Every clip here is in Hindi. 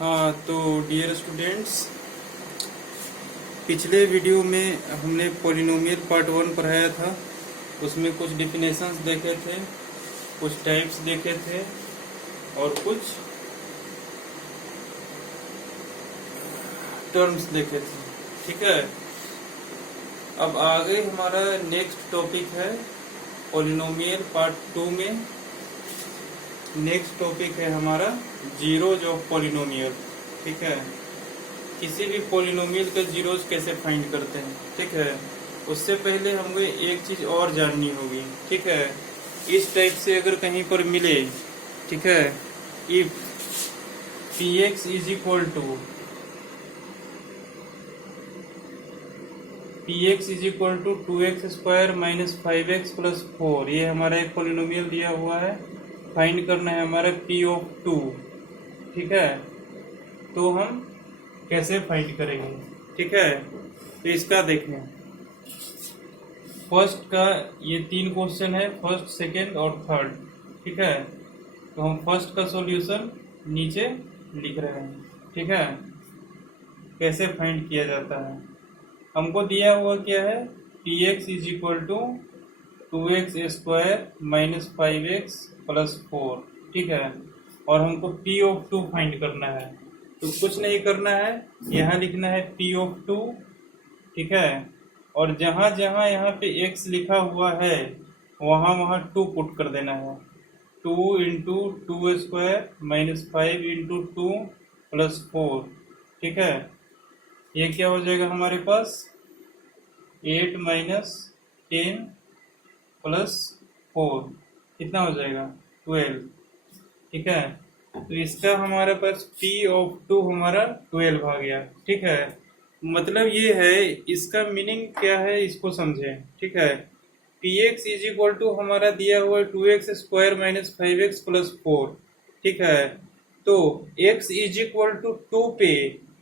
हाँ, तो डियर स्टूडेंट्स, पिछले वीडियो में हमने पॉलिनोमियल पार्ट 1 पढ़ाया था। उसमें कुछ डिफिनेशंस देखे थे, कुछ टाइप्स देखे थे और कुछ टर्म्स देखे थे। ठीक है, अब आगे हमारा नेक्स्ट टॉपिक है पॉलिनोमियल पार्ट 2 में। नेक्स्ट टॉपिक है हमारा जीरोज ऑफ पॉलिनोमियल। ठीक है, किसी भी पॉलिनोमियल के जीरोज कैसे फाइंड करते हैं। ठीक है, उससे पहले हमको एक चीज और जाननी होगी। ठीक है, इस टाइप से अगर कहीं पर मिले, ठीक है, if px is equal to px is equal to 2x² minus 5x plus 4, ये हमारा एक पॉलिनोमियल दिया हुआ है। फाइंड करना है हमारा p ऑफ 2। ठीक है, तो हम कैसे फाइंड करेंगे। ठीक है, तो इसका देखें। फर्स्ट का ये 3 क्वेश्चन है, फर्स्ट, सेकेंड और थर्ड। ठीक है, तो हम फर्स्ट का सॉल्यूशन नीचे लिख रहे हैं। ठीक है, कैसे फाइंड किया जाता है। हमको दिया हुआ क्या है, px is equal to 2x² minus 5x plus 4। ठीक है, और हमको p ऑफ 2 फाइंड करना है। तो कुछ नहीं करना है, यहाँ लिखना है p ऑफ 2। ठीक है, और जहाँ जहाँ यहाँ पे x लिखा हुआ है वहाँ वहाँ 2 पुट कर देना है। 2 इंटू 2² माइनस 5 इंटू 2 प्लस 4। ठीक है, ये क्या हो जाएगा हमारे पास, 8 माइनस 10 प्लस 4 कितना हो जाएगा, 12। ठीक है, तो इसका हमारे पास p ऑफ 2 हमारा 12 आ गया। ठीक है, मतलब ये है, इसका मीनिंग क्या है इसको समझें। ठीक है, px इज इक्वल टू हमारा दिया हुआ है 2x² माइनस 5x प्लस 4। ठीक है, तो x इज इक्वल टू 2 पे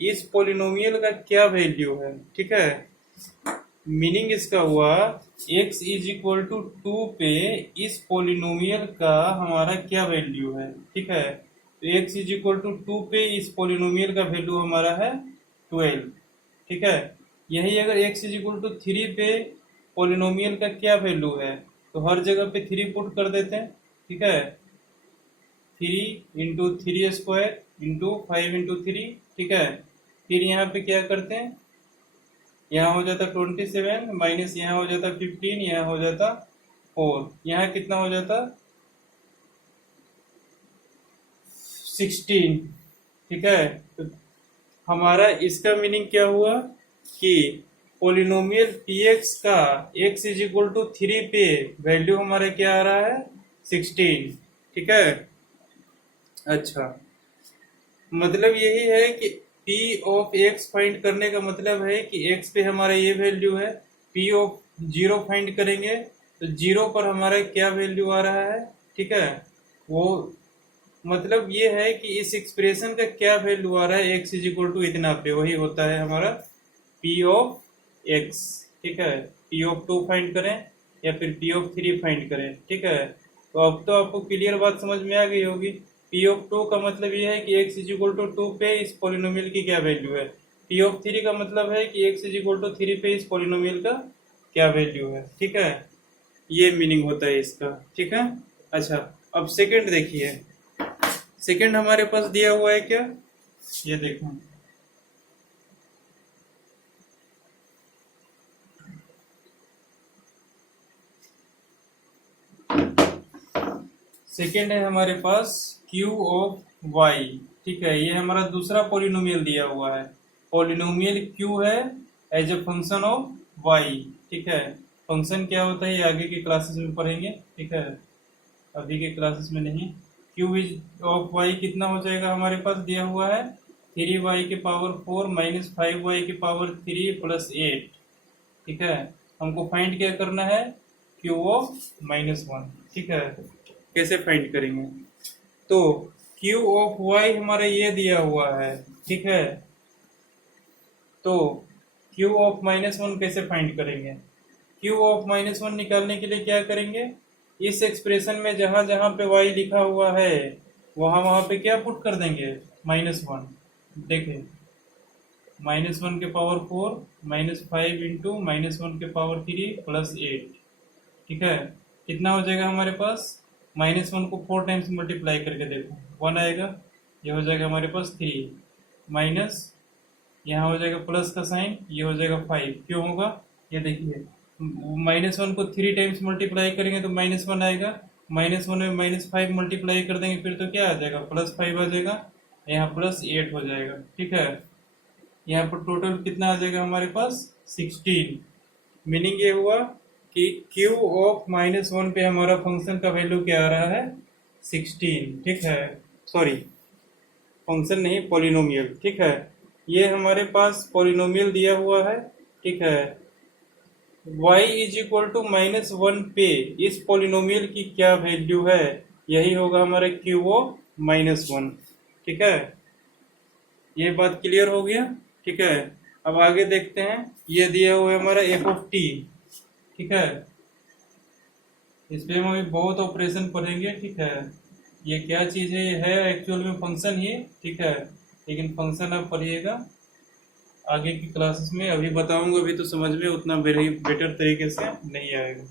इस पॉलिनोमियल का क्या वैल्यू है। ठीक है, मीनिंग इसका हुआ x इज इक्वल टू 2 पे इस पॉलिनोमियल का हमारा क्या वैल्यू है। ठीक है, तो x इज इक्वल टू 2 पे इस पॉलिनोमियल का वैल्यू हमारा है 12। ठीक है, यही अगर x इज इक्वल टू 3 पे पॉलिनोमियल का क्या वैल्यू है, तो हर जगह पे 3 पुट कर देते हैं। ठीक है, 3 इंटू 3² इंटू 5 इंटू 3। ठीक है, फिर यहाँ पे क्या करते हैं, यहाँ हो जाता 27 माइनस यहाँ हो जाता 15, यहाँ हो जाता 4, यहाँ कितना हो जाता 16। ठीक है, तो हमारा इसका मीनिंग क्या हुआ कि पॉलिनोमियल px का x इज इक्वल टू 3 पे वैल्यू हमारा क्या आ रहा है, 16। ठीक है, अच्छा, मतलब यही है कि p ऑफ x फाइंड करने का मतलब है कि x पे हमारा ये वैल्यू है। p ऑफ 0 फाइंड करेंगे तो 0 पर हमारा क्या वैल्यू आ रहा है। ठीक है, वो मतलब ये है कि इस एक्सप्रेशन का क्या वैल्यू आ रहा है, x इज इक्वल टू इतना पे, वही होता है हमारा p ऑफ x। ठीक है, p ऑफ 2 फाइंड करें या फिर p ऑफ 3 फाइंड करें। ठीक है, तो अब तो आपको क्लियर बात समझ में आ गई होगी। p ऑफ 2 का मतलब ये है कि x इज इक्वल टू 2 पे इस पॉलिनोमियल की क्या वैल्यू है। p ऑफ 3 का मतलब है कि x इज इक्वल टू 3 पे इस पॉलिनोमियल का क्या वैल्यू है। ठीक है, ये मीनिंग होता है इसका। ठीक है, अच्छा, अब सेकंड देखिए। सेकंड हमारे पास दिया हुआ है क्या, ये देखो। सेकेंड है हमारे पास q ऑफ y। ठीक है, ये हमारा दूसरा पॉलिनोमियल दिया हुआ है। पॉलिनोमियल q है as a function of y। ठीक है, फंक्शन क्या होता है ये आगे के क्लासेस में पढ़ेंगे। ठीक है, अभी के क्लासेस में नहीं। q इज ऑफ y कितना हो जाएगा, हमारे पास दिया हुआ है 3y के पावर 4 माइनस 5y के पावर 3 प्लस 8। ठीक है, हमको फाइंड क्या करना है, q ऑफ -1। ठीक है, कैसे फाइंड करेंगे, तो q ऑफ y हमारा ये दिया हुआ है। ठीक है, तो q ऑफ -1 कैसे फाइंड करेंगे। q ऑफ -1 निकालने के लिए क्या करेंगे, इस एक्सप्रेशन में जहां जहां पे y लिखा हुआ है वहां वहां पे क्या पुट कर देंगे, -1। देखें, -1 के पावर 4 -5 इंटू -1 के पावर 3 प्लस 8, ठीक है। कितना हो जाएगा हमारे पास? -1 को 4 टाइम्स मल्टीप्लाई करके देखो, 1 आएगा, ये हो जाएगा हमारे पास 3, माइनस यहाँ हो जाएगा प्लस का साइन, ये हो जाएगा 5। क्यों होगा? ये देखिए, -1 को 3 टाइम्स मल्टीप्लाई करेंगे तो -1 आएगा, -1 में -5 मल्टीप्लाई कर देंगे फिर तो क्या आ जाएगा? +5 आ जाएगा, यहाँ +8 हो जाएगा, ठीक है। यहाँ पर टोटल कितना आ जाएगा हमारे पास? 16। मीनिंग ये हुआ कि क्यू ऑफ -1 पे हमारा फंक्शन का वैल्यू क्या आ रहा है? 16, ठीक है। सॉरी, फंक्शन नहीं, पॉलिनोमियल, ठीक है। ये हमारे पास पॉलिनोमियल दिया हुआ है, ठीक है। y इज इक्वल टू -1 पे इस पॉलिनोमियल की क्या वैल्यू है? यही होगा हमारा क्यू ऑफ -1, ठीक है। ये बात क्लियर हो गया, ठीक है। अब आगे देखते हैं, ये दिया हुआ है हमारा एफ ऑफ टी, ठीक है। इस पे हम अभी बहुत ऑपरेशन पढ़ेंगे, ठीक है। ये क्या चीज है? ये है एक्चुअल में फंक्शन ही, ठीक है, लेकिन फंक्शन आप पढ़िएगा आगे की क्लासेस में। अभी बताऊंगा, अभी तो समझ में उतना बेटर तरीके से नहीं आएगा,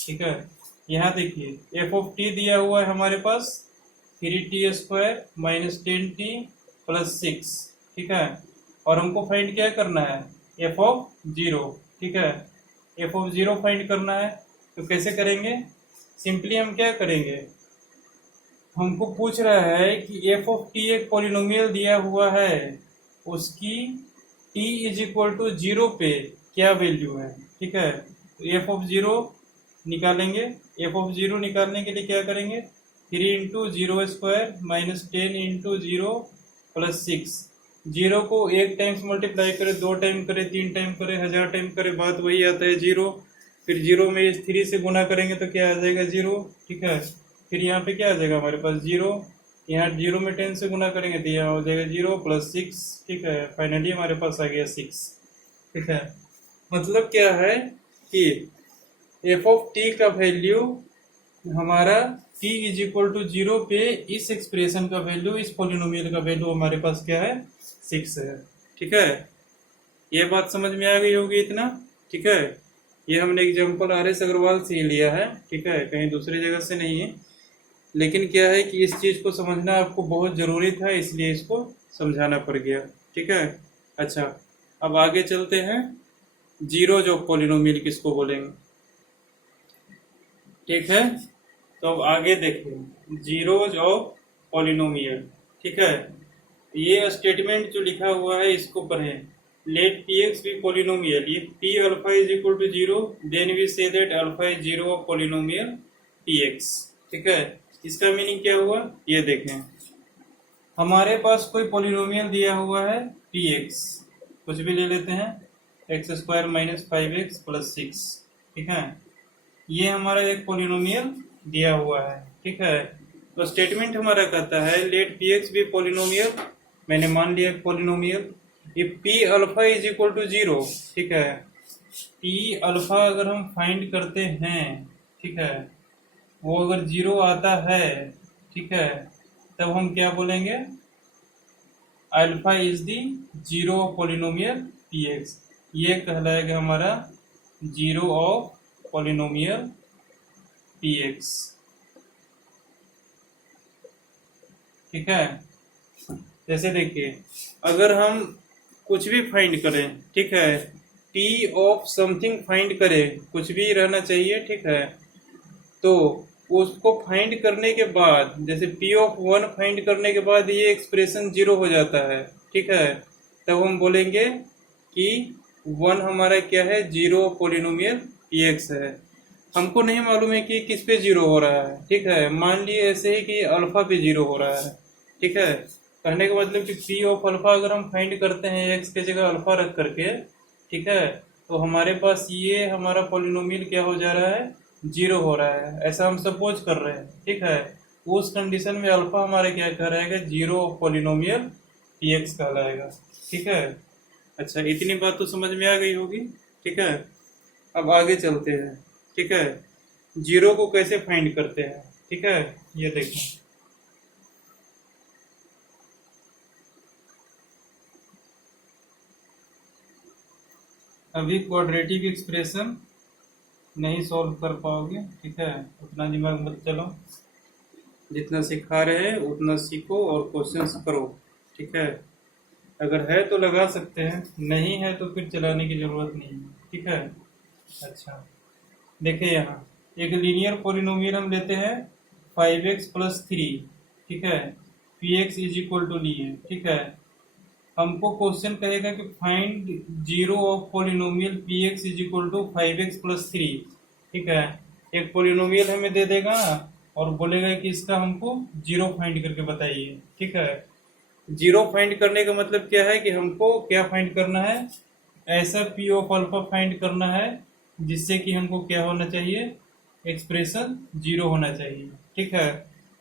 ठीक है। यहाँ देखिए, एफ ऑफ टी दिया हुआ है हमारे पास 3t² - 10t + 6, ठीक है। और हमको फाइंड क्या करना है? एफ ऑफ 0, ठीक है। एफ ऑफ 0 फाइंड करना है, तो कैसे करेंगे? सिंपली हम क्या करेंगे, हमको पूछ रहा है कि एफ ऑफ टी एक पॉलिनोमियल दिया हुआ है, उसकी t इज इक्वल टू 0 पे क्या वैल्यू है, ठीक है। तो एफ ऑफ 0 निकालेंगे। एफ ऑफ 0 निकालने के लिए क्या करेंगे? 3 इंटू 0² - 10 इंटू 0 + 6। 0 को 1 टाइम्स मल्टीप्लाई करे, 2 टाइम करे, 3 टाइम करे, 1000 टाइम करे, बात वही आता है 0। फिर 0 में 3 से गुना करेंगे तो क्या आ जाएगा? 0, ठीक है। फिर यहाँ पे क्या आ जाएगा हमारे पास? 0। यहाँ 0 में 10 से गुना करेंगे तो यहाँ हो जाएगा 0 + 6, ठीक है। फाइनली हमारे पास आ गया 6, ठीक है। मतलब क्या है कि एफ ऑफ टी का वैल्यू हमारा t इज इक्वल टू 0 पे इस एक्सप्रेशन का वैल्यू, इस पॉलिनोमियल का वैल्यू हमारे पास क्या है? 6 है, ठीक है। ये बात समझ में आ गई होगी इतना, ठीक है। ये हमने एग्जाम्पल RS अग्रवाल से ही लिया है, ठीक है, कहीं दूसरी जगह से नहीं है। लेकिन क्या है कि इस चीज को समझना आपको बहुत जरूरी था, इसलिए इसको समझाना पड़ गया, ठीक है। अच्छा, अब आगे चलते हैं। जीरोज ऑफ पॉलिनोमियल किसको बोलेंगे, ठीक है। तो अब आगे देखिए, जीरोज ऑफ पॉलिनोमियल, ठीक है। ये स्टेटमेंट जो लिखा हुआ है इसको पढ़ें। लेट px बी पॉलिनोमियल, ये p alpha is equal to 0, then we say that alpha is 0 of polynomial px, ठीक है। इसका मीनिंग क्या हुआ? ये देखें, हमारे पास कोई पॉलिनोमियल दिया हुआ है px, कुछ भी ले लेते हैं, x² - 5x + 6, ठीक है। ये हमारा एक पॉलिनोमियल दिया हुआ है, ठीक है। तो स्टेटमेंट हमारा कहता है लेट px बी पॉलिनोमियल, मैंने मान लिया पॉलिनोमियल। ये p alpha is equal to 0, ठीक है। p अल्फा अगर हम फाइंड करते हैं, ठीक है, वो अगर 0 आता है, ठीक है, तब हम क्या बोलेंगे? Alpha is the 0 of polynomial px। ये कहलाएगा हमारा 0 ऑफ पॉलिनोमियल px, ठीक है। जैसे देखिए, अगर हम कुछ भी फाइंड करें, ठीक है, p ऑफ समथिंग फाइंड करें, कुछ भी रहना चाहिए, ठीक है, तो उसको फाइंड करने के बाद, जैसे p ऑफ 1 फाइंड करने के बाद ये एक्सप्रेशन 0 हो जाता है, ठीक है, तब हम बोलेंगे कि 1 हमारा क्या है? 0 पॉलिनोमियल px है। हमको नहीं मालूम है कि किस पे 0 हो रहा है, ठीक है। मान लिए ऐसे ही कि अल्फा पे 0 हो रहा है, ठीक है। कहने का मतलब कि p ऑफ अल्फा अगर हम फाइंड करते हैं x के जगह अल्फा रख करके, ठीक है, तो हमारे पास ये हमारा पॉलिनोमियल क्या हो जा रहा है? 0 हो रहा है, ऐसा हम सपोज कर रहे हैं, ठीक है। उस कंडीशन में अल्फा हमारे क्या कहलाएगा? 0 पॉलिनोमियल px कहलाएगा, ठीक है। अच्छा, इतनी बात तो समझ में आ गई होगी, ठीक है। अब आगे चलते हैं, ठीक है। 0 को कैसे फाइंड करते हैं, ठीक है, ये देखो। अभी क्वाड्रेटिक एक्सप्रेशन नहीं सॉल्व कर पाओगे, ठीक है, उतना दिमाग मत चलो, जितना सिखा रहे हैं उतना सीखो और क्वेश्चंस करो, ठीक है। अगर है तो लगा सकते हैं, नहीं है तो फिर चलाने की जरूरत नहीं है, ठीक है। अच्छा, देखिए यहाँ एक लीनियर पोलिनोमियल हम लेते हैं 5x+3, ठीक है, P X is equal to लिए, ठीक है। हमको क्वेश्चन कहेगा कि find zero of polynomial P X is equal to 5x+3, ठीक है। एक पोलिनोमियल हमें दे देगा और बोलेगा कि इसका हमको जीरो फाइंड करके बताइए, ठीक है। जीरो फाइंड करने का मतलब क्या है कि हमको क्या फाइंड करना है, ऐसा पी ऑफ अल्फा फाइंड करना है जिससे कि हमको क्या होना चाहिए, एक्सप्रेशन जीरो होना चाहिए, ठीक है।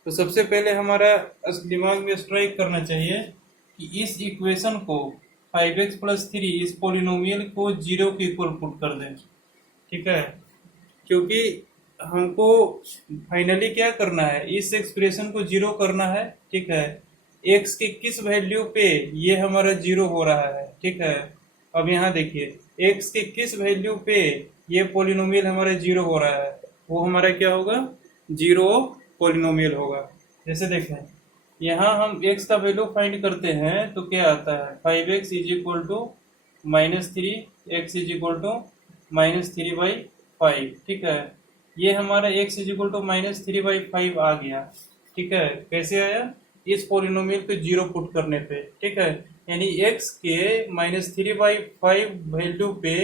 तो सबसे पहले हमारा दिमाग में स्ट्राइक करना चाहिए कि इस इक्वेशन को 5x+3 इस पोलिनोमियल को जीरो के इक्वल पुट कर दें, ठीक है। क्योंकि हमको फाइनली क्या करना है, इस एक्सप्रेशन को जीरो करना है, ठीक है। एक्स के किस वैल्यू पे ये हमारा जीरो हो रहा है, ठीक है। अब यहाँ देखिए एक्स के किस वैल्यू पे ये पोलिनोमियल हमारा जीरो हो रहा है, वो हमारा क्या होगा, जीरो पोलिनोमियल होगा। जैसे देखें यहाँ हम x का वैल्यू फाइंड करते हैं तो क्या आता है, 5x is equal to -3, x is equal to -3/5, ठीक है। ये हमारा x इज इक्वल टू -3/5 आ गया, ठीक है। कैसे आया, इस पोलिनोमियल को जीरो पुट करने पे, ठीक है। यानी x के -3/5 वैल्यू पे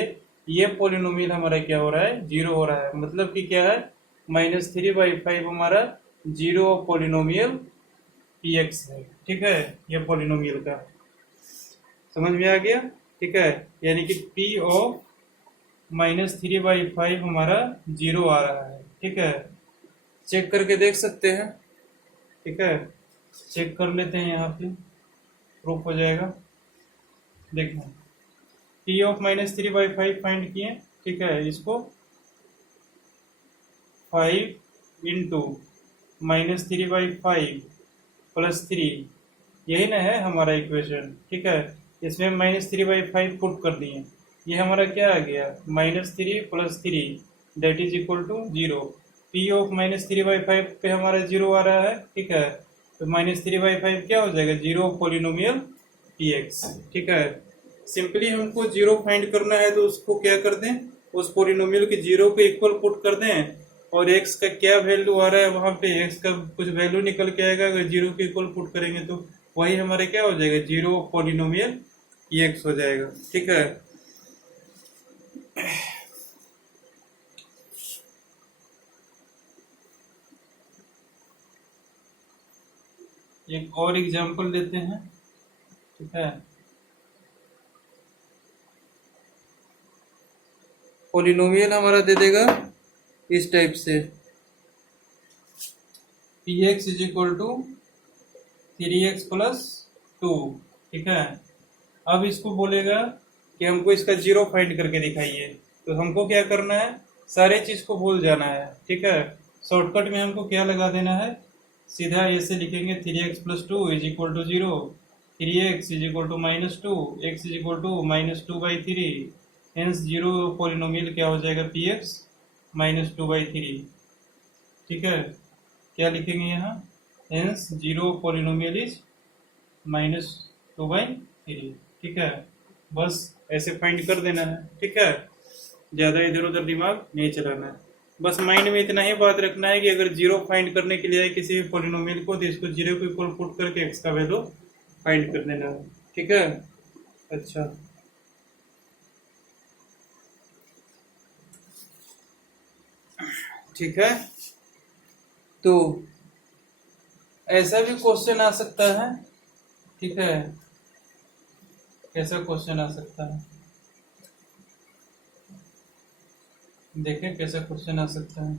ये पोलिनोमियल हमारा क्या हो रहा है, जीरो हो रहा है। मतलब कि क्या है, -3/5 हमारा जीरो पोलिनोमियल px है, ठीक है। ये पोलिनोमियल का समझ में आ गया, ठीक है। यानी कि p ऑफ -3/5 हमारा जीरो आ रहा है, ठीक है। चेक करके देख सकते हैं, ठीक है। चेक कर लेते हैं, यहाँ पे प्रूफ हो जाएगा। देखना p ऑफ -3/5 फाइंड किए, ठीक है। इसको 5 इंटू -3/5 +3, यही ना है हमारा इक्वेशन, ठीक है। इसमें -3/5 पुट कर दिए, ये हमारा क्या आ गया, -3 + 3 that is equal to 0। P of -3/5 पे हमारा जीरो आ रहा है, ठीक है। तो -3/5 क्या हो जाएगा, जीरो पोलिनोमियल पी एक्स, ठीक है। सिंपली हमको जीरो फाइंड करना है तो उसको क्या कर दें, उस पोलिनोमियल के जीरो को इक्वल पुट कर दें और x का क्या वैल्यू आ रहा है वहां पे x का कुछ वैल्यू निकल के आएगा। अगर जीरो के इक्वल पुट करेंगे तो वही हमारे क्या हो जाएगा, जीरो पोलिनोमियल x हो जाएगा, ठीक है। एक और एग्जांपल लेते हैं, ठीक है। पोलिनोमियल हमारा दे देगा इस टाइप से, P X is equal to 3x + 2, ठीक है। अब इसको बोलेगा कि हमको इसका जीरो फाइंड करके दिखाइए, तो हमको क्या करना है, सारे चीज को भूल जाना है, ठीक है। शॉर्टकट में हमको क्या लगा देना है, सीधा ऐसे लिखेंगे 3x + 2 is equal to 0, 3x is equal to -2, x is equal to -2/3, hence zero polynomial क्या हो जाएगा, px -2/3, ठीक है। क्या लिखेंगे यहाँ, हेंस जीरो पोलिनोमियल इज -2/3, ठीक है। बस ऐसे फाइंड कर देना है, ठीक है। ज्यादा इधर उधर दिमाग नहीं चलाना है, बस माइंड में इतना ही बात रखना है कि अगर जीरो फाइंड करने के लिए है किसी भी पोलिनोमियल को तो इसको जीरो के इक्वल पुट करके एक्स का वैल्यू फाइंड कर देना है, ठीक है। अच्छा, ठीक है। तो ऐसा भी क्वेश्चन आ सकता है, ठीक है। कैसा क्वेश्चन आ सकता है, देखें कैसा क्वेश्चन आ सकता है।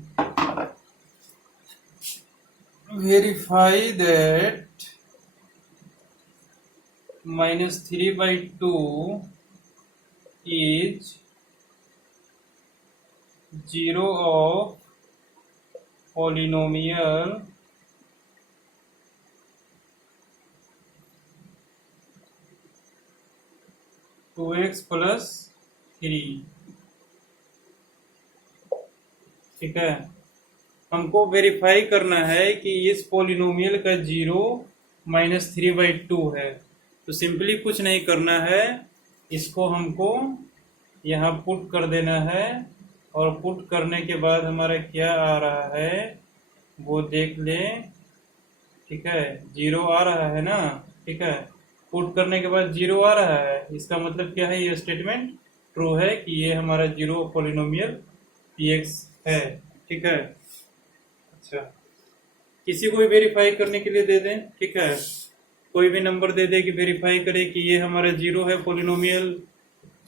Verify that -3/2 is zero of polynomial two X + 3। ठीक है, हमको वेरीफाई करना है कि इस पोलिनोमियल का 0 -3/2 है। तो सिंपली कुछ नहीं करना है, इसको हमको यहाँ पुट कर देना है, और पुट करने के बाद हमारा क्या आ रहा है वो देख लें। ठीक है, 0 आ रहा है ना। ठीक है, पुट करने के बाद 0 आ रहा है, इसका मतलब क्या है, ये स्टेटमेंट ट्रू है कि ये हमारा 0 पोलिनोमियल px है। ठीक है, अच्छा, किसी को भी वेरीफाई करने के लिए दे दें। ठीक है, कोई भी नंबर दे दे कि वेरीफाई करे कि ये हमारा 0 है पोलिनोमियल,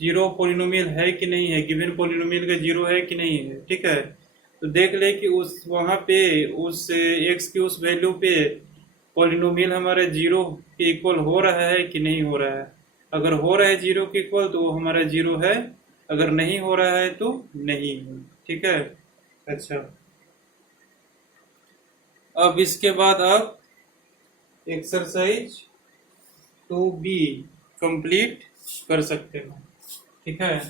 0 पोलिनोमियल है कि नहीं है, गिवन पोलिनोमियल का 0 है कि नहीं है। ठीक है, तो देख ले कि उस वहां पे उस x की उस वैल्यू पे पोलिनोमियल हमारा 0 के इक्वल हो रहा है कि नहीं हो रहा है। अगर हो रहा है 0 के इक्वल तो वो हमारा 0 है, अगर नहीं हो रहा है तो नहीं है। ठीक है, अच्छा, अब इसके बाद आप एक्सरसाइज 2B कंप्लीट कर सकते हो। ठीक है,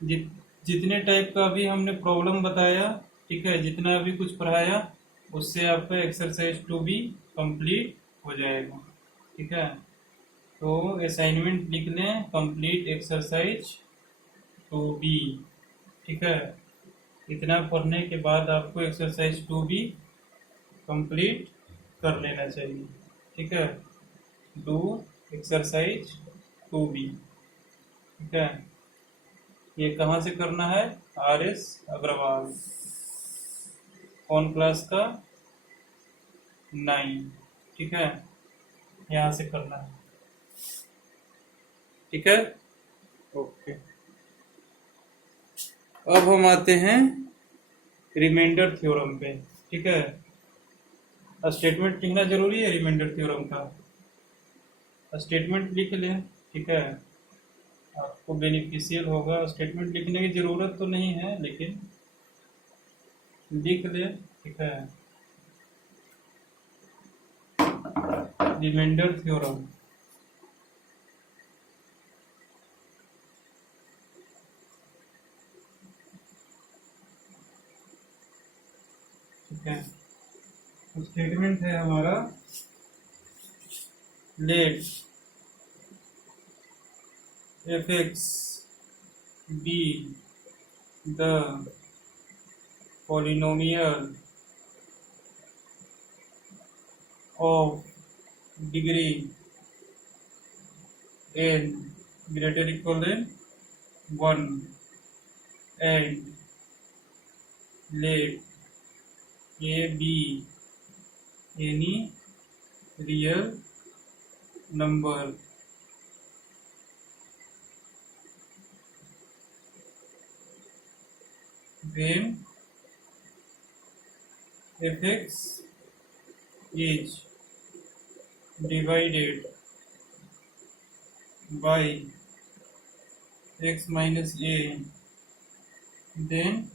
जितने टाइप का अभी हमने प्रॉब्लम बताया, ठीक है, जितना अभी कुछ पढ़ाया, उससे आपका एक्सरसाइज 2B कंप्लीट हो जाएगा। ठीक है, तो असाइनमेंट लिख लें, कंप्लीट एक्सरसाइज 2B। ठीक है, इतना पढ़ने के बाद आपको एक्सरसाइज 2B कंप्लीट कर लेना चाहिए। ठीक है, डू एक्सरसाइज 2B। ठीक है, ये कहाँ से करना है, RS अग्रवाल, कौन क्लास का, 9। ठीक है, यहाँ से करना है। ठीक है, ओके, अब हम आते हैं रिमाइंडर थ्योरम पे। ठीक है, स्टेटमेंट लिखना जरूरी है रिमाइंडर थ्योरम का, स्टेटमेंट लिख लें। ठीक है, आपको बेनिफिशियल होगा। स्टेटमेंट लिखने की जरूरत तो नहीं है, लेकिन लिख ले। ठीक है, रिमाइंडर थ्योरम। ठीक है, स्टेटमेंट है हमारा, late fx be the polynomial of degree n greater equal than 1, and let a be any real number when fx is divided by x minus a, then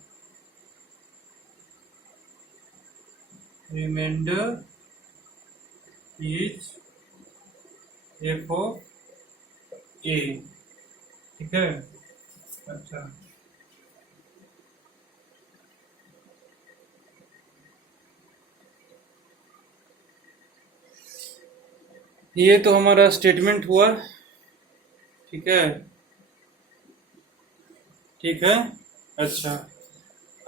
remainder is f of a। ठीक है, अच्छा, ये तो हमारा स्टेटमेंट हुआ। ठीक है, ठीक है, अच्छा,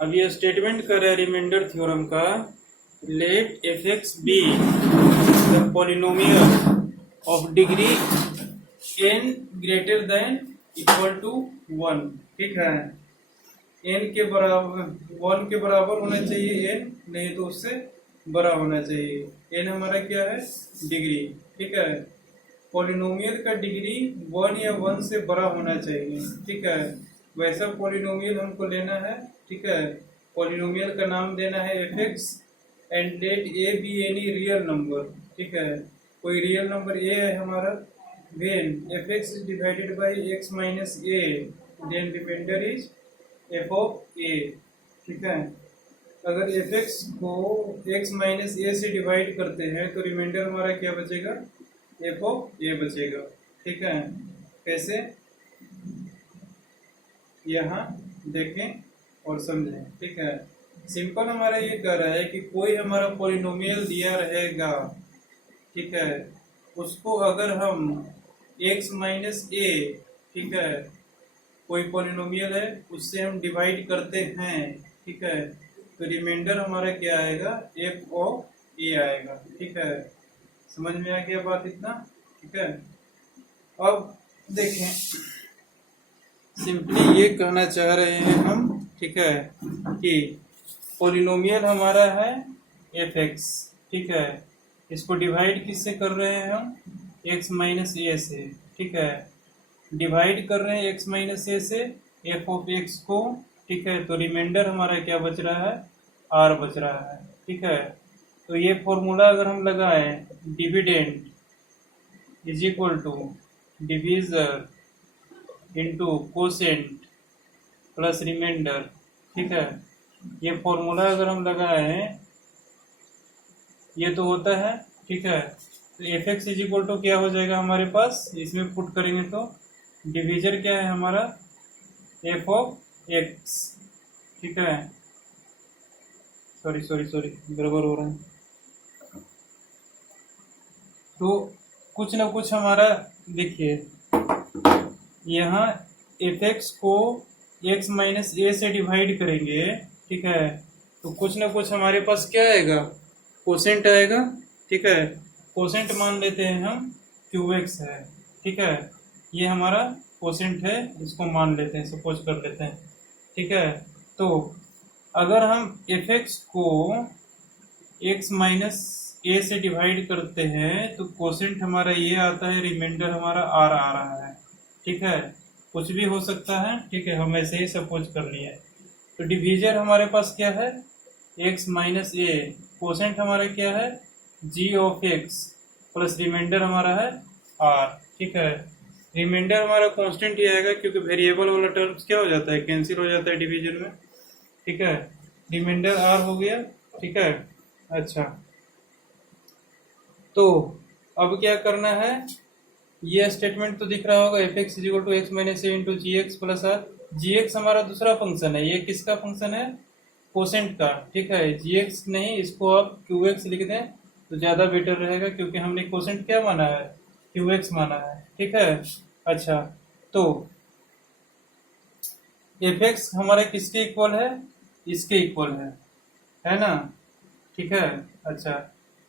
अब ये स्टेटमेंट कर रहा है रिमाइंडर थ्योरम का, let fx be the polynomial of degree n greater than equal to 1। ठीक है, n के बराबर 1 के बराबर होना चाहिए n, नहीं तो उससे बड़ा होना चाहिए। n हमारा क्या है, डिग्री। ठीक है, पोलिनोमियल का डिग्री 1 या 1 से बड़ा होना चाहिए। ठीक है, वैसा पोलिनोमियल हमको लेना है। ठीक है, पोलिनोमियल का नाम देना है fx, and let a be any real number. ठीक है, कोई रियल नंबर a है हमारा, when fx is divided by x minus a, then remainder is f of a। ठीक है, अगर fx को x माइनस a से डिवाइड करते हैं तो रिमाइंडर हमारा क्या बचेगा, f of a बचेगा। ठीक है, कैसे, यहाँ देखें और समझें। ठीक है, सिंपल हमारा ये कह रहा है कि कोई हमारा पॉलिनोमियल दिया रहेगा, ठीक है, उसको अगर हम x माइनस ए, ठीक है, कोई पॉलिनोमियल है उससे हम डिवाइड करते हैं, ठीक है, तो रिमाइंडर हमारा क्या आएगा, एफ ऑफ ए आएगा। ठीक है, समझ में आ गया बात इतना। ठीक है, अब देखें, सिंपली ये कहना चाह रहे हैं हम, ठीक है, कि पॉलिनोमियल हमारा है एफ एक्स, ठीक है, इसको डिवाइड किससे कर रहे हैं हम, एक्स माइनस ए से। ठीक है, डिवाइड कर रहे हैं एक्स माइनस ए से एफ ऑफ एक्स को। ठीक है, तो रिमाइंडर हमारा क्या बच रहा है, आर बच रहा है। ठीक है, तो ये फॉर्मूला अगर हम लगाएं, dividend is equal to divisor into quotient plus remainder. ठीक है, ये फॉर्मूला अगर हम लगाएं, ये तो होता है। ठीक है, तो F X is equal to क्या हो जाएगा हमारे पास, इसमें पुट करेंगे तो डिवीजर क्या है हमारा, एफ ऑफ एक्स। ठीक है, सॉरी सॉरी सॉरी गड़बड़ हो रहा है। तो कुछ ना कुछ हमारा देखिए, यहाँ एफ एक्स को एक्स माइनस ए से डिवाइड करेंगे। ठीक है, तो कुछ ना कुछ हमारे पास क्या आएगा, कोसेंट आएगा। ठीक है, कोसेंट मान लेते हैं हम क्यू एक्स है। ठीक है, ये हमारा कोसेंट है, इसको मान लेते हैं, सपोज कर लेते हैं। ठीक है, तो अगर हम एफ एक्स को एक्स माइनस ए से डिवाइड करते हैं तो कोसेंट हमारा ये आता है, रिमाइंडर हमारा आर आ रहा है। ठीक है, कुछ भी हो सकता है। ठीक है, हम ऐसे ही सपोज कर लिए। तो डिवीजर हमारे पास क्या है, एक्स माइनस ए, कोसेंट हमारा क्या है, जी ऑफ एक्स, प्लस रिमाइंडर हमारा है आर। ठीक है, रिमाइंडर हमारा कांस्टेंट ही आएगा क्योंकि वेरिएबल वाला टर्म्स क्या हो जाता है, कैंसिल हो जाता है डिवीजन में। ठीक है, रिमाइंडर आर हो गया। ठीक है, अच्छा, तो अब क्या करना है, ये स्टेटमेंट तो दिख रहा होगा, F X is equal to X minus A into G X plus R. G X हमारा दूसरा फंक्शन है, ये किसका फंक्शन है, कोसेंट का। ठीक है, जी एक्स नहीं, इसको आप क्यू एक्स लिख दें तो ज्यादा बेटर रहेगा क्योंकि हमने कोसेंट क्या माना है, क्यू एक्स माना है। ठीक है, अच्छा, तो एफ एक्स हमारा किसके इक्वल है, इसके इक्वल है ना। ठीक है, अच्छा,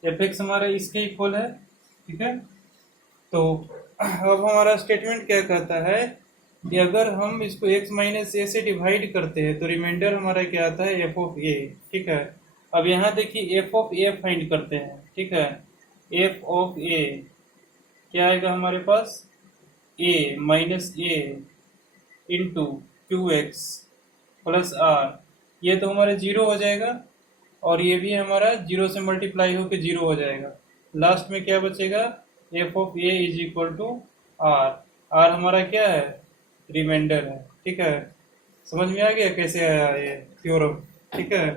एफ एक्स हमारा इसके इक्वल है। ठीक है, तो अब हमारा स्टेटमेंट क्या कहता है कि अगर हम इसको x माइनस ए से डिवाइड करते हैं तो रिमाइंडर हमारा क्या आता है, एफ ऑफ ए। ठीक है, अब यहाँ देखिए एफ ऑफ ए फाइंड करते हैं। ठीक है, एफ ऑफ ए क्या आएगा हमारे पास, A minus A into Q x plus R, ये तो हमारा जीरो हो जाएगा और ये भी हमारा जीरो से मल्टीप्लाई होकर जीरो हो जाएगा। लास्ट में क्या बचेगा, F of A is equal to R. R हमारा क्या है, रिमाइंडर है। ठीक है, समझ में आ गया कैसे आया ये थ्योरम। ठीक है,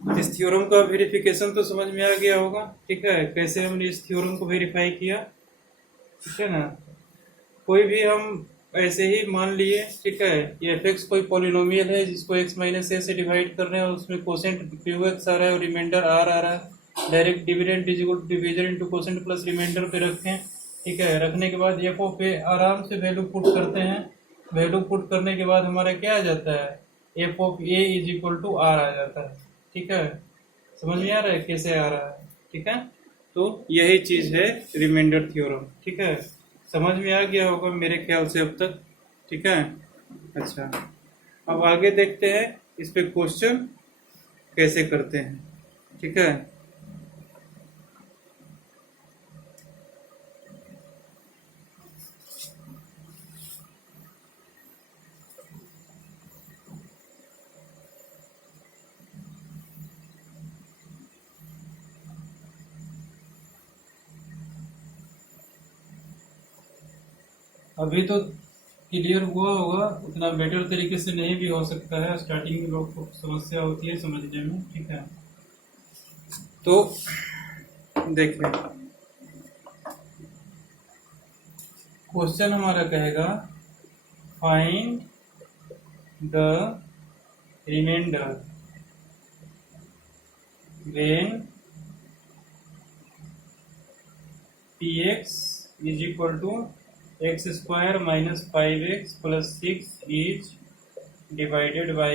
इस थ्योरम का वेरिफिकेशन तो समझ में आ गया होगा। ठीक है, कैसे हमने इस थ्योरम को वेरीफाई किया। ठीक है ना, कोई भी हम ऐसे ही मान लिए। ठीक है, ये एफ एक्स कोई पॉलिनोमियल है जिसको एक्स माइनस ए से डिवाइड कर रहे हैं और उसमें कोसेंट क्यू एक्स आ रहा है और रिमाइंडर आर आ रहा है। Direct dividend is equal to divisor into quotient plus remainder पे रखें। ठीक है, रखने के बाद एफ ऑफ ए आराम से वैल्यू पुट करते हैं। वैल्यू पुट करने के बाद हमारा क्या आ जाता है, F of A is equal to R आ जाता है। ठीक है, समझ में आ रहा है कैसे आ रहा है। ठीक है, तो यही चीज है रिमाइंडर थ्योरम। ठीक है, समझ में आ गया होगा मेरे ख्याल से अब तक। ठीक है, अच्छा, अब आगे देखते हैं इस पे क्वेश्चन कैसे करते हैं। ठीक है, अभी तो क्लियर हुआ होगा, उतना बेटर तरीके से नहीं भी हो सकता है, स्टार्टिंग में लोग को समस्या होती है समझने में। ठीक है, तो देखिए क्वेश्चन हमारा कहेगा find the remainder when px is equal to x square minus 5x plus 6 is divided by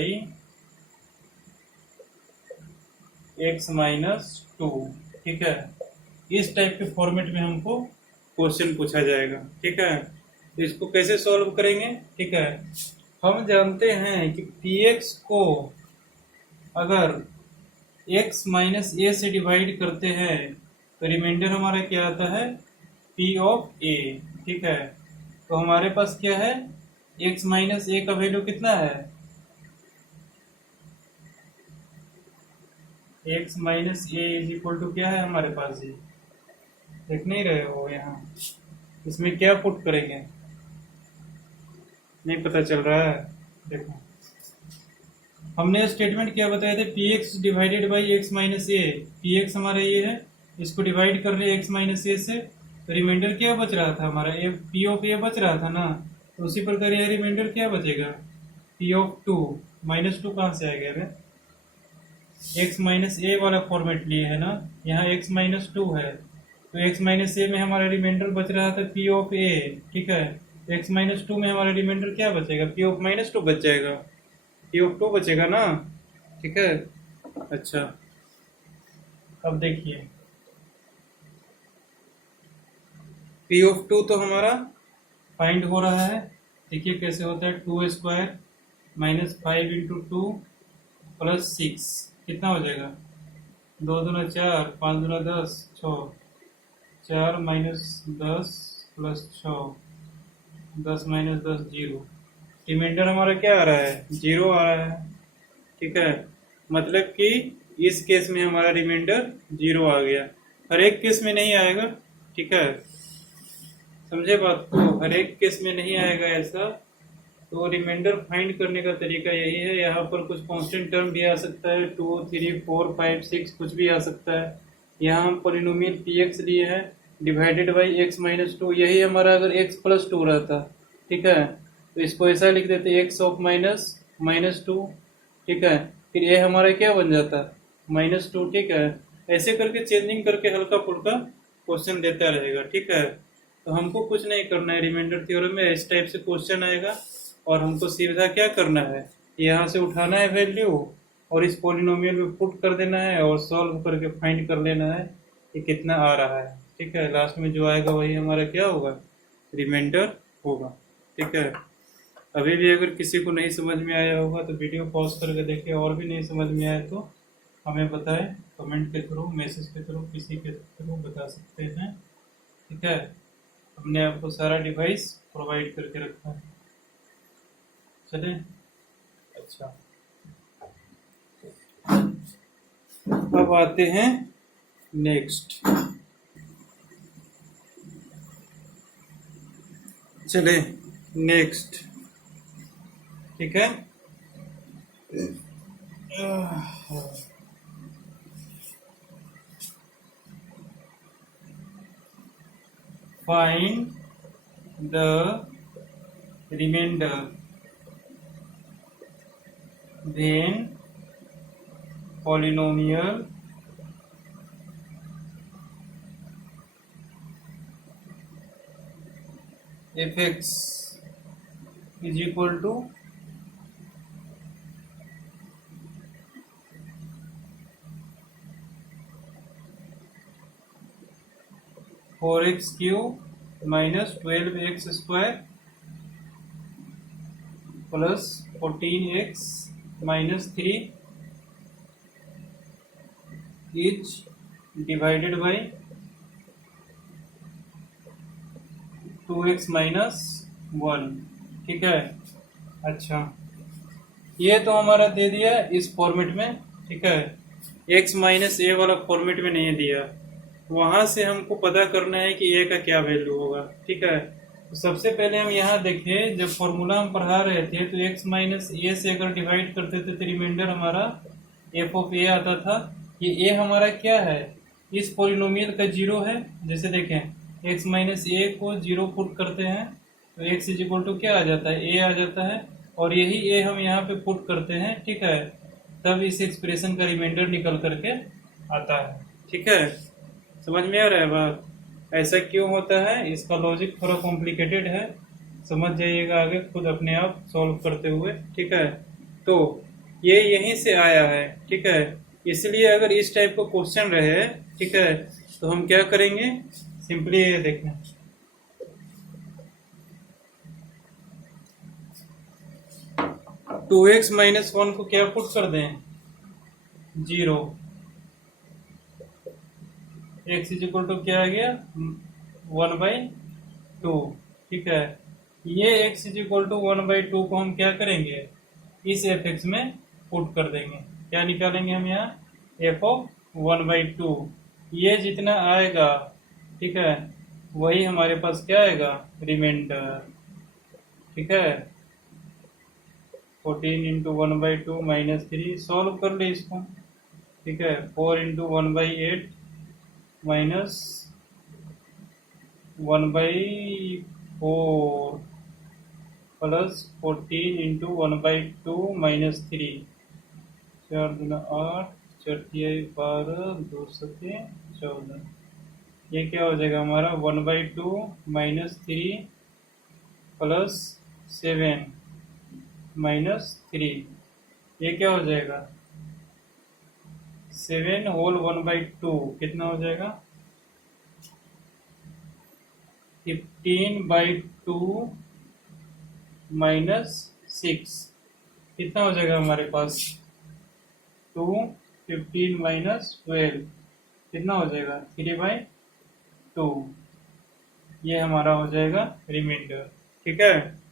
x minus 2। ठीक है, इस टाइप के फॉर्मेट में हमको क्वेश्चन पूछा जाएगा। ठीक है, तो इसको कैसे सॉल्व करेंगे? ठीक है, हम जानते हैं कि px को अगर x माइनस ए से डिवाइड करते हैं तो रिमाइंडर हमारा क्या आता है? p of a। ठीक है, तो हमारे पास क्या है? x माइनस ए का वैल्यू कितना है? x minus A is equal to क्या है हमारे पास? ये देख नहीं रहे हो यहाँ? इसमें क्या पुट करेंगे? नहीं पता चल रहा है? देखो, हमने स्टेटमेंट क्या बताया था? P x divided by x minus A. P x हमारा ये है, इसको डिवाइड कर रहे एक्स माइनस ए से, तो रिमाइंडर क्या बच रहा था हमारा? ए पी ऑफ ए बच रहा था ना, तो उसी प्रकार यह रिमाइंडर क्या बचेगा? पी ऑफ 2 माइनस 2 कहाँ से आएगा? एक्स माइनस ए वाला फॉर्मेट लिए है ना, यहाँ एक्स माइनस 2 है, तो एक्स माइनस ए में हमारा रिमाइंडर बच रहा था पी ऑफ ए। ठीक है, एक्स माइनस 2 में हमारा रिमाइंडर क्या बचेगा? पी ऑफ माइनस 2 बच जाएगा, पी ऑफ 2 बचेगा ना। ठीक है, अच्छा अब देखिए, पी ऑफ 2 तो हमारा फाइंड हो रहा है। देखिए कैसे होता है? 2 स्क्वायर माइनस 5 इंटू 2 प्लस 6 कितना हो जाएगा? 2 दूना 4, 5 दूना 10, 6, 4 माइनस 10 प्लस 6, 10 माइनस 10 0। रिमाइंडर हमारा क्या आ रहा है? 0 आ रहा है। ठीक है, मतलब कि इस केस में हमारा रिमाइंडर 0 आ गया। हर एक केस में नहीं आएगा। ठीक है, समझे बात को? हर एक केस में नहीं आएगा ऐसा। तो रिमाइंडर फाइंड करने का तरीका यही है। यहाँ पर कुछ कांस्टेंट टर्म भी आ सकता है, 2, 3, 4, 5, 6 कुछ भी आ सकता है। यहाँ हम पॉलिनोमियल पी एक्स लिए हैं डिवाइडेड बाई एक्स माइनस 2। यही हमारा अगर एक्स प्लस 2 रहता, ठीक है, तो इसको ऐसा लिख देते एक्स ऑफ माइनस 2। ठीक है, फिर ये हमारा क्या बन जाता? -2। ठीक है, ऐसे करके चेंजिंग करके हल्का फुल्का क्वेश्चन देता रहेगा। ठीक है, तो हमको कुछ नहीं करना है। रिमाइंडर थ्योरम में इस टाइप से क्वेश्चन आएगा और हमको सीधा क्या करना है? यहाँ से उठाना है वैल्यू और इस पॉलिनोमियल में पुट कर देना है और सॉल्व करके फाइंड कर लेना है कि कितना आ रहा है। ठीक है, लास्ट में जो आएगा वही हमारा क्या होगा? रिमाइंडर होगा। ठीक है, अभी भी अगर किसी को नहीं समझ में आया होगा तो वीडियो पॉज करके देखिए, और भी नहीं समझ में आया तो हमें बताएं, कमेंट के थ्रू, मैसेज के थ्रू, किसी के थ्रू बता सकते हैं। ठीक है, हमने आपको सारा डिवाइस प्रोवाइड करके रखा है। चले, अच्छा अब आते हैं नेक्स्ट। चले नेक्स्ट। ठीक है, find the remainder when polynomial fx is equal to 4x cube minus 12x square plus 14x minus 3 each divided by 2x minus 1। ठीक है, अच्छा ये तो हमारा दे दिया इस फॉर्मेट में। ठीक है, x माइनस ए वाला फॉर्मेट में नहीं दिया, वहां से हमको पता करना है कि a का क्या वैल्यू होगा। ठीक है, तो सबसे पहले हम यहाँ देखें, जब फॉर्मूला हम पढ़ा रहे थे तो x माइनस ए से अगर डिवाइड करते थे तो रिमाइंडर हमारा f ऑफ a आता था। ये a हमारा क्या है? इस पॉलिनोमियल का 0 है। जैसे देखें x माइनस ए को 0 पुट करते हैं तो x इज इक्वल टू क्या आ जाता है? a आ जाता है। और यही ए हम यहाँ पे पुट करते हैं, ठीक है, तब इस एक्सप्रेशन का रिमाइंडर निकल करके आता है। ठीक है, समझ में आ रहा है बात? ऐसा क्यों होता है, इसका लॉजिक थोड़ा कॉम्प्लिकेटेड है, समझ जाइएगा आगे खुद अपने आप सॉल्व करते हुए। ठीक है, तो ये यहीं से आया है। ठीक है, इसलिए अगर इस टाइप का क्वेश्चन रहे, ठीक है, तो हम क्या करेंगे, सिंपली ये देखें, 2x माइनस 1 को क्या पुट कर दें, 0, x इज इक्वल टू क्या आ गया, 1/2। ठीक है, ये x इज इक्वल टू 1/2 को हम क्या करेंगे, इस fx में पुट कर देंगे। क्या निकालेंगे हम यहाँ, f ऑफ 1/2, ये जितना आएगा, ठीक है, वही हमारे पास क्या आएगा, रिमाइंडर। ठीक है, 14 इंटू 1/2 माइनस 3, सॉल्व कर ले इसको। ठीक है, 4 into 1/8 minus 1/4 plus 14 into 1/2 minus 3, 4 गुना 8, 4 12, 2 सके 14। ये क्या हो जाएगा हमारा, 1/2 माइनस 3 प्लस 7 माइनस 3, ये क्या हो जाएगा, 7 होल 1/2 कितना हो जाएगा, 15/2 माइनस 6 कितना हो जाएगा हमारे पास, 2, 15 माइनस 12 कितना हो जाएगा, 3/2, ये हमारा हो जाएगा रिमाइंडर। ठीक है,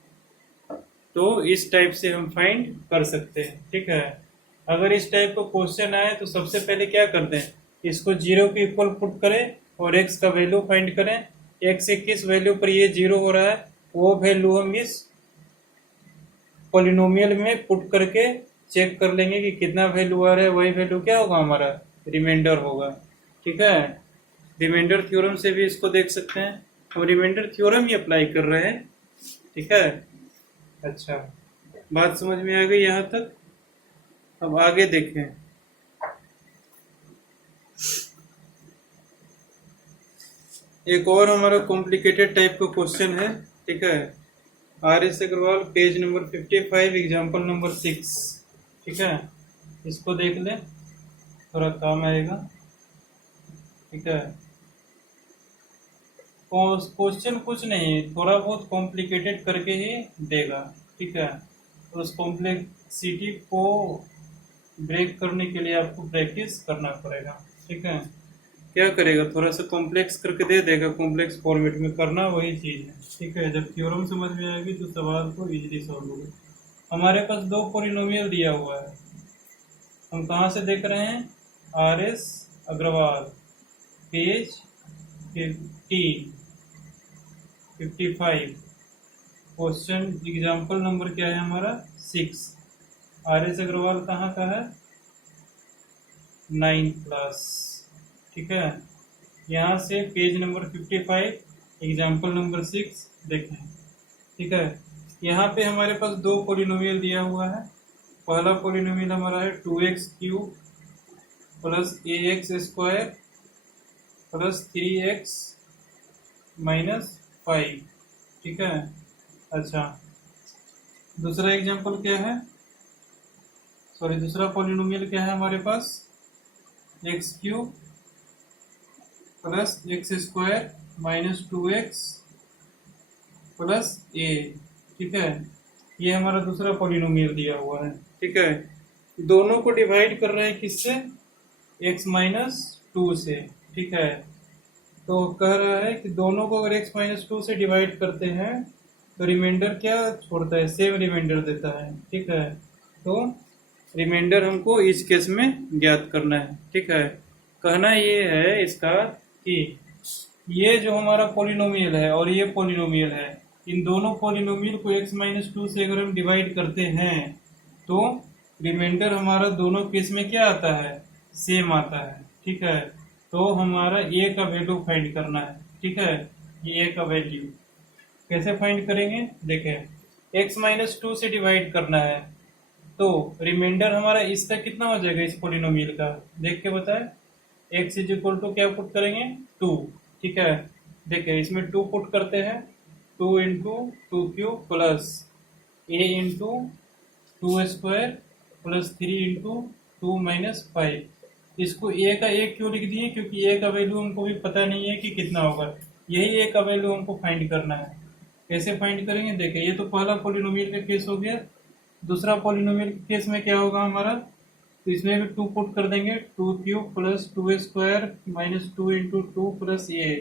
तो इस टाइप से हम फाइंड कर सकते हैं। ठीक है, अगर इस टाइप का क्वेश्चन आए तो सबसे पहले क्या करते हैं, इसको 0 के इक्वल पुट करें और x का वैल्यू फाइंड करें। x से किस वैल्यू पर ये 0 हो रहा है, वो वैल्यू हम इस पॉलिनोमियल में पुट करके चेक कर लेंगे कि कितना वैल्यू आ रहा है, वही वैल्यू क्या होगा हमारा, रिमाइंडर होगा। ठीक है, रिमाइंडर थ्योरम से भी इसको देख सकते हैं, हम रिमाइंडर थ्योरम ही अप्लाई कर रहे हैं। ठीक है, अच्छा, बात समझ में आ गई यहाँ तक। अब आगे देखें, एक और हमारा कॉम्प्लिकेटेड टाइप का क्वेश्चन है। ठीक है, RS Agarwal page number 55 example number 6। ठीक है, इसको देख लें, थोड़ा काम आएगा। ठीक है, क्वेश्चन कुछ नहीं, थोड़ा बहुत कॉम्प्लिकेटेड करके ही देगा। ठीक है, तो उस कॉम्प्लेक्सिटी को ब्रेक करने के लिए आपको प्रैक्टिस करना पड़ेगा। ठीक है, क्या करेगा, थोड़ा सा कॉम्प्लेक्स करके दे देगा, कॉम्प्लेक्स फॉर्मेट में करना वही चीज है। ठीक है, जब थ्योरम समझ में आएगी तो सवाल को इजीली सॉल्व होगा। हमारे पास 2 पॉलिनोमियल दिया हुआ है, हम कहाँ से देख रहे हैं, RS Agarwal page 55, question example number क्या है हमारा, 6। RS अग्रवाल कहाँ का है, 9 क्लास। ठीक है, यहाँ से पेज नंबर 55 एग्जाम्पल नंबर 6 देखें। ठीक है, यहाँ पे हमारे पास 2 पॉलिनोमियल दिया हुआ है। पहला पॉलिनोमियल हमारा है 2x³ plus ax² plus 3x minus 5। ठीक है, अच्छा, दूसरा एग्जाम्पल क्या है, दूसरा पॉलिनोमियल क्या है हमारे पास, x³ plus x² minus 2x plus a। ठीक है, ये हमारा दूसरा पॉलिनोमियल दिया हुआ है। ठीक है, दोनों को डिवाइड कर रहे हैं किससे, x माइनस 2 से। ठीक है, तो कह रहा है कि दोनों को अगर x माइनस 2 से डिवाइड करते हैं तो रिमाइंडर क्या छोड़ता है, सेम रिमाइंडर देता है। ठीक है, तो रिमाइंडर हमको इस केस में ज्ञात करना है। ठीक है, कहना ये है इसका कि ये जो हमारा पॉलिनोमियल है और ये पॉलिनोमियल है, इन दोनों पॉलिनोमियल को x माइनस 2 से अगर हम डिवाइड करते हैं तो रिमाइंडर हमारा दोनों केस में क्या आता है, सेम आता है। ठीक है, तो हमारा a का वैल्यू फाइंड करना है। ठीक है, ये a का वैल्यू कैसे फाइंड करेंगे, देखें, x माइनस टू से डिवाइड करना है, तो रिमाइंडर हमारा इसका कितना हो जाएगा इस पोलिनोमियल का, देख के बताए। x इज इक्वल टू क्या पुट करेंगे, 2। ठीक है, देखिए इसमें 2 पुट करते हैं, 2 into two cube plus a into 2 square plus 3 into 2 minus 5। इसको a का a क्यों लिख दिए, क्योंकि a का वैल्यू हमको भी पता नहीं है कि कितना होगा, यही a का वैल्यू हमको फाइंड करना है। कैसे फाइंड करेंगे, देखिए ये तो पहला पॉलिनोमियल का केस हो गया। दूसरा पॉलिनोमियल के केस में क्या होगा हमारा, तो इसमें भी 2 पुट कर देंगे, 2 cube plus 2 square minus 2 into 2 plus a।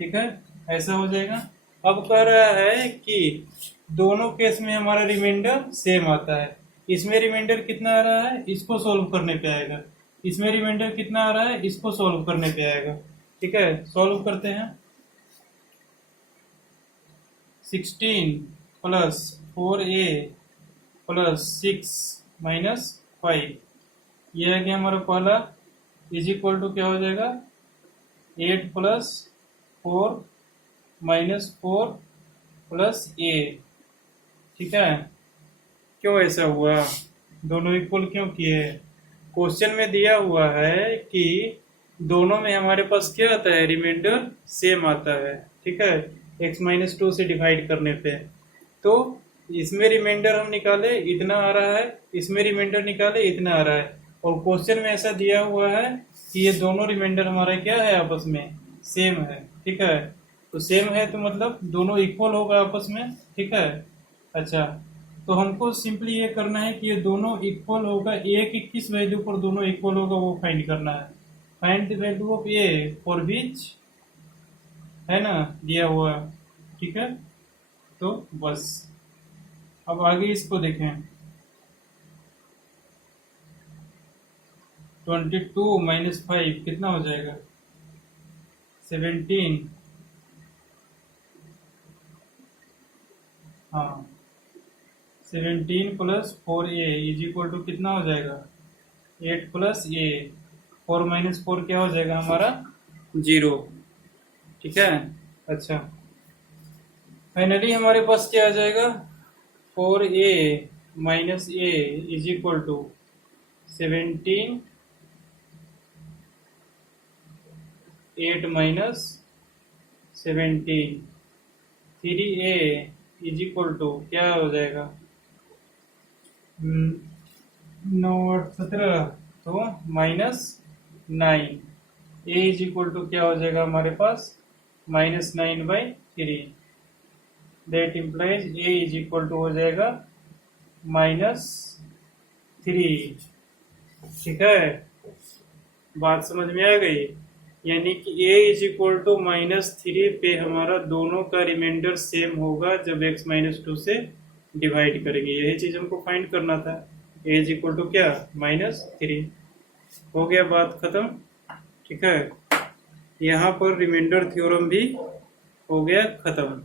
ठीक है, ऐसा हो जाएगा। अब कह रहा है कि दोनों केस में हमारा रिमाइंडर सेम आता है। इसमें रिमाइंडर कितना आ रहा है, इसको सोल्व करने पे आएगा। इसमें रिमाइंडर कितना आ रहा है, इसको सोल्व करने पे आएगा। ठीक है, सोल्व करते हैं। 16 प्लस 4a प्लस 6 माइनस 5, ये आ गया हमारा पहला, इज इक्वल टू क्या हो जाएगा, 8 प्लस 4 माइनस 4 प्लस a। ठीक है, क्यों ऐसा हुआ, दोनों इक्वल क्यों किए। क्वेश्चन में दिया हुआ है कि दोनों में हमारे पास क्या आता है, रिमाइंडर सेम आता है। ठीक है, x माइनस टू से डिवाइड करने पे, तो इसमें रिमाइंडर हम निकाले इतना आ रहा है, इसमें रिमाइंडर निकाले इतना आ रहा है, और क्वेश्चन में ऐसा दिया हुआ है कि ये दोनों रिमाइंडर हमारा क्या है, आपस में सेम है। ठीक है, तो सेम है तो मतलब दोनों इक्वल होगा आपस में। ठीक है, अच्छा, तो हमको सिंपली ये करना है कि ये दोनों इक्वल होगा, ए की किस वैल्यू पर दोनों इक्वल होगा वो फाइंड करना है। Find the value of A for which, है ना, दिया हुआ। ठीक है, तो बस अब आगे इसको देखें। 22 माइनस 5 कितना हो जाएगा, 17। हाँ, 17 plus 4a is equal to कितना हो जाएगा, 8 प्लस a। 4 माइनस 4 क्या हो जाएगा हमारा, 0। ठीक है, अच्छा, फाइनली हमारे पास क्या आ जाएगा, 4a minus a is equal to 17, 8 minus 17, 3a is equal to क्या हो जाएगा, 9 और 17, तो minus 9। a is equal to क्या हो जाएगा हमारे पास, -9/3। That implies a is equal to हो जाएगा -3। ठीक है, बात समझ में आ गई, यानी कि a इज इक्वल टू -3 पे हमारा दोनों का रिमाइंडर सेम होगा जब x -2 से डिवाइड करेंगे। यही चीज हमको फाइंड करना था, a इज इक्वल टू क्या, -3। हो गया, बात खत्म। ठीक है, यहाँ पर रिमाइंडर थ्योरम भी हो गया खत्म।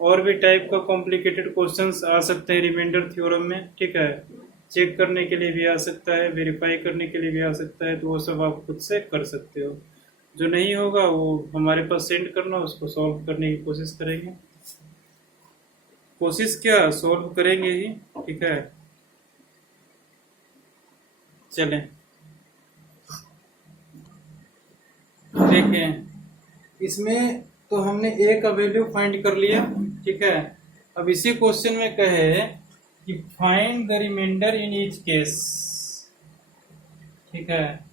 और भी टाइप का कॉम्प्लिकेटेड क्वेश्चंस आ सकते हैं रिमाइंडर थ्योरम में। ठीक है, चेक करने के लिए भी आ सकता है, वेरीफाई करने के लिए भी आ सकता है, तो वो सब आप खुद से कर सकते हो। जो नहीं होगा वो हमारे पास सेंड करना, उसको सॉल्व करने की कोशिश करेंगे। कोशिश क्या, सॉल्व करेंगे ही। ठीक है, चलें देखें। इसमें तो हमने a का वैल्यू फाइंड कर लिया। ठीक है, अब इसी क्वेश्चन में कहे कि find the remainder in each case. ठीक है,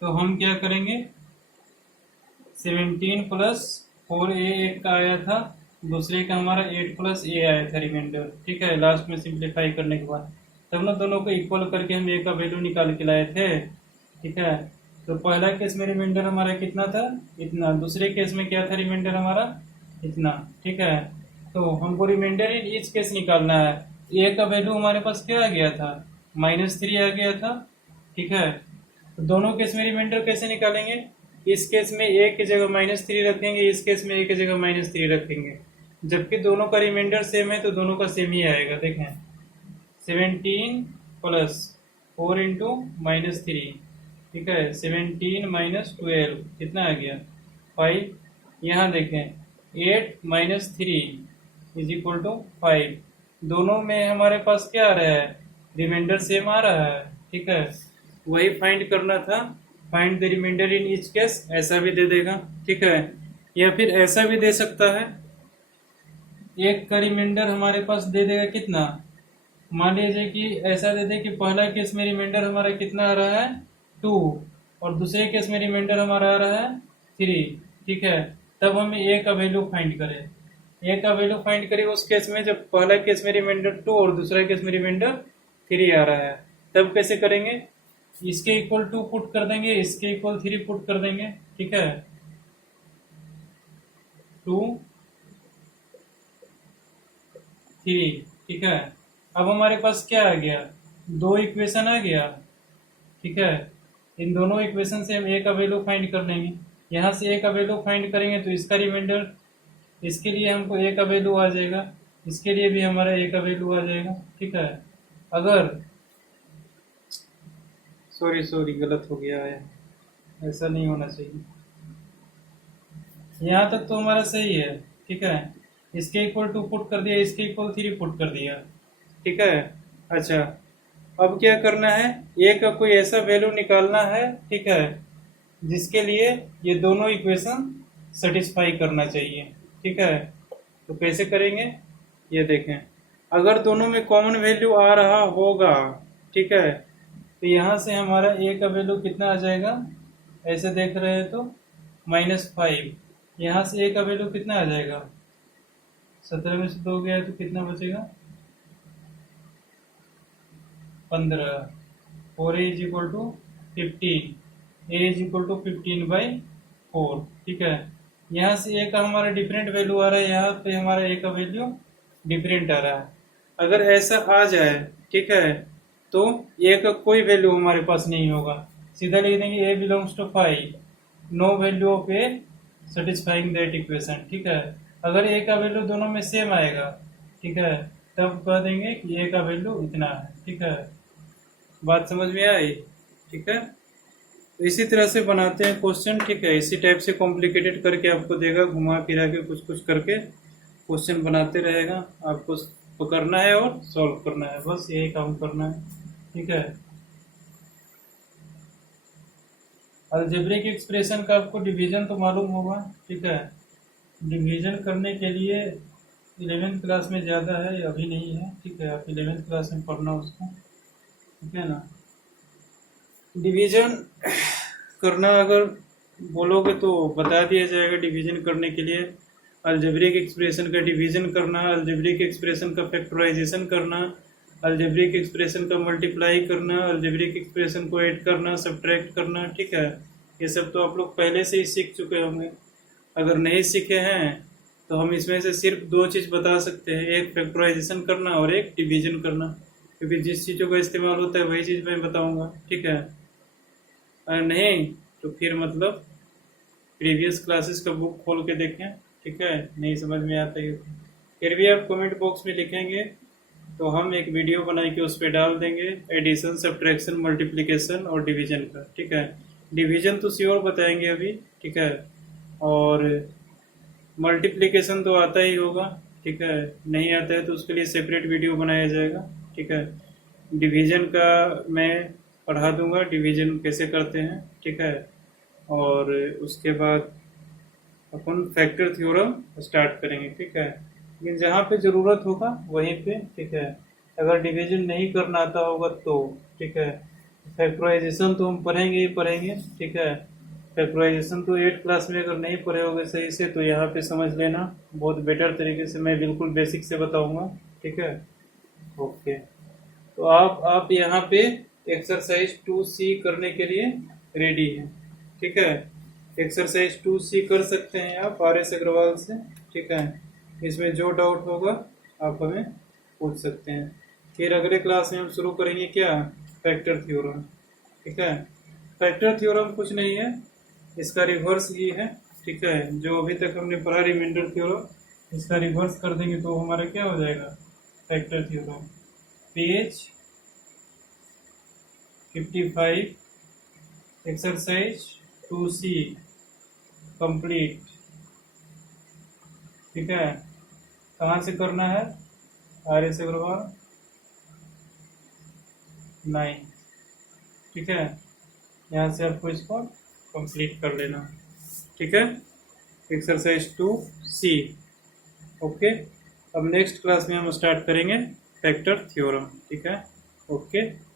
तो हम क्या करेंगे, 17 प्लस 4a एक का आया था, दूसरे का हमारा 8 प्लस a आया था रिमाइंडर। ठीक है, लास्ट में सिंप्लीफाई करने के बाद तब ना दोनों को इक्वल करके हम a का वैल्यू निकाल के लाए थे। ठीक है, तो पहला केस में रिमाइंडर हमारा कितना था, इतना। दूसरे केस में क्या था रिमाइंडर हमारा, इतना। ठीक है, तो हमको रिमाइंडर इन ईच केस निकालना है। a का वैल्यू हमारे पास क्या आ गया था, -3 आ गया था। ठीक है, तो दोनों केस में रिमाइंडर कैसे निकालेंगे, इस केस में a की जगह -3 रखेंगे, इस केस में a की जगह -3 रखेंगे। जबकि दोनों का रिमाइंडर सेम है तो दोनों का सेम ही आएगा। देखें, 17 प्लस 4 इंटू -3। ठीक है, 17 - 12 कितना आ गया, 5। यहाँ देखें 8 माइनस 3 इज इक्वल टू 5। दोनों में हमारे पास क्या आ रहा है, रिमाइंडर सेम आ रहा है, ठीक है। वही फाइंड करना था, find the remainder in each case, ऐसा भी दे देगा, ठीक है। या फिर ऐसा भी दे सकता है, एक का रिमाइंडर हमारे पास दे देगा कितना, मान लीजिए कि ऐसा दे दे कि पहला केस में रिमाइंडर हमारा कितना आ रहा है 2 और दूसरे केस में रिमाइंडर हमारा आ रहा है 3, ठीक है। तब हमें ए का वैल्यू फाइंड करें, ए का वैल्यू फाइंड करें उस केस में जब पहला केस में रिमाइंडर 2 और दूसरा केस में रिमाइंडर 3 आ रहा है। तब कैसे करेंगे, इसके इक्वल 2 पुट कर देंगे, इसके इक्वल 3 पुट कर देंगे, ठीक है। 2 3, ठीक है। अब हमारे पास क्या आ गया, दो इक्वेशन आ गया, ठीक है। इन दोनों इक्वेशन से हम ए का वैल्यू फाइंड कर लेंगे। यहाँ से ए का वैल्यू फाइंड करेंगे तो इसका रिमाइंडर, इसके लिए हमको ए का वैल्यू आ जाएगा, इसके लिए भी हमारा ए का वैल्यू आ जाएगा, ठीक है। अगर सॉरी गलत हो गया है, ऐसा नहीं होना चाहिए। यहाँ तक तो हमारा सही है, ठीक है। इसके इक्वल 2 पुट कर दिया, इसके इक्वल 3 पुट कर दिया, ठीक है। अच्छा, अब क्या करना है, ए का कोई ऐसा वैल्यू निकालना है, ठीक है, जिसके लिए ये दोनों इक्वेशन सेटिस्फाई करना चाहिए, ठीक है। तो कैसे करेंगे, ये देखें, अगर दोनों में कॉमन वैल्यू आ रहा होगा, ठीक है, तो यहाँ से हमारा ए का वैल्यू कितना आ जाएगा, ऐसे देख रहे हैं तो -5। यहाँ से ए का वैल्यू कितना आ जाएगा, 17 में से 2 गया तो कितना बचेगा 15। 4a is equal to 15, a is equal to 15/4, ठीक है। यहाँ से a का हमारा डिफरेंट वैल्यू आ रहा है, यहाँ पे हमारा a का वैल्यू डिफरेंट आ रहा है। अगर ऐसा आ जाए, ठीक है, तो a का कोई वैल्यू हमारे पास नहीं होगा, सीधा लिख देंगे a belongs to 5, no value of a satisfying that equation, ठीक है। अगर a का वैल्यू दोनों में सेम आएगा, ठीक है, तब कह देंगे कि a का वैल्यू इतना है, ठीक है। बात समझ में आई, ठीक है। तो इसी तरह से बनाते हैं क्वेश्चन, ठीक है। इसी टाइप से कॉम्प्लिकेटेड करके आपको देगा, घुमा फिरा के कुछ कुछ करके क्वेश्चन बनाते रहेगा, आपको पकड़ना है और सॉल्व करना है, बस यही काम करना है, ठीक है। अलजेब्रिक एक्सप्रेशन का आपको डिवीजन तो मालूम होगा, ठीक है। डिवीजन करने के लिए 11th क्लास में ज़्यादा है, अभी नहीं है, ठीक है। आप 11th क्लास में पढ़ना उसको, ठीक है ना। डिवीजन करना अगर बोलोगे तो बता दिया जाएगा, डिवीजन करने के लिए अलजेब्रिक एक्सप्रेशन का डिवीजन करना, अलजेब्रिक एक्सप्रेशन का फैक्टराइजेशन करना, अलजेब्रिक एक्सप्रेशन का मल्टीप्लाई करना, अलजेब्रिक एक्सप्रेशन को ऐड करना, सब्ट्रैक्ट करना, ठीक है। ये सब तो आप लोग पहले से ही सीख चुके होंगे। अगर नहीं सीखे हैं तो हम इसमें से सिर्फ 2 चीज़ बता सकते हैं, एक फैक्टराइजेशन करना और एक डिवीजन करना, क्योंकि जिस चीज़ों का इस्तेमाल होता है वही चीज़ मैं बताऊंगा, ठीक है। अगर नहीं तो फिर मतलब प्रीवियस क्लासेस का बुक खोल के देखें, ठीक है। नहीं समझ में आता है फिर भी आप कमेंट बॉक्स में लिखेंगे तो हम एक वीडियो बना के उस पर डाल देंगे, एडिशन, सब्ट्रैक्शन, मल्टीप्लिकेशन और डिवीजन का, ठीक है। डिवीजन तो श्योर बताएंगे अभी, ठीक है। और मल्टीप्लिकेशन तो आता ही होगा, ठीक है। नहीं आता है तो उसके लिए सेपरेट वीडियो बनाया जाएगा, ठीक है। डिवीजन का मैं पढ़ा दूंगा, डिवीजन कैसे करते हैं, ठीक है। और उसके बाद अपन फैक्टर थ्योरम स्टार्ट करेंगे, ठीक है। लेकिन जहाँ पे ज़रूरत होगा वहीं पे, ठीक है। अगर डिवीजन नहीं करना आता होगा तो, ठीक है। फैक्टराइजेशन तो हम पढ़ेंगे ही पढ़ेंगे, ठीक है। फैक्टराइजेशन तो 8 क्लास में अगर नहीं पढ़े होगे सही से तो यहाँ पे समझ लेना, बहुत बेटर तरीके से मैं बिल्कुल बेसिक से बताऊंगा, ठीक है। ओके, तो आप यहाँ पे एक्सरसाइज 2C करने के लिए रेडी हैं, ठीक है। एक्सरसाइज 2C कर सकते हैं आप RS अग्रवाल से, ठीक है। इसमें जो डाउट होगा आप हमें पूछ सकते हैं। फिर अगले क्लास में हम शुरू करेंगे क्या, फैक्टर थ्योरम, ठीक है। फैक्टर थ्योरम कुछ नहीं है, इसका रिवर्स ही है, ठीक है। जो अभी तक हमने पढ़ा रिमाइंडर थ्योरम, इसका रिवर्स कर देंगे तो हमारा क्या हो जाएगा, factor theorem. Page 55 exercise 2C, complete. ठीक है, कहाँ से करना है? आर्य से करवा 9। ठीक है, यहाँ से आपको इसको कंप्लीट कर लेना। ठीक है, एक्सरसाइज 2C। ओके, अब नेक्स्ट क्लास में हम स्टार्ट करेंगे फैक्टर थ्योरम। ठीक है, ओके।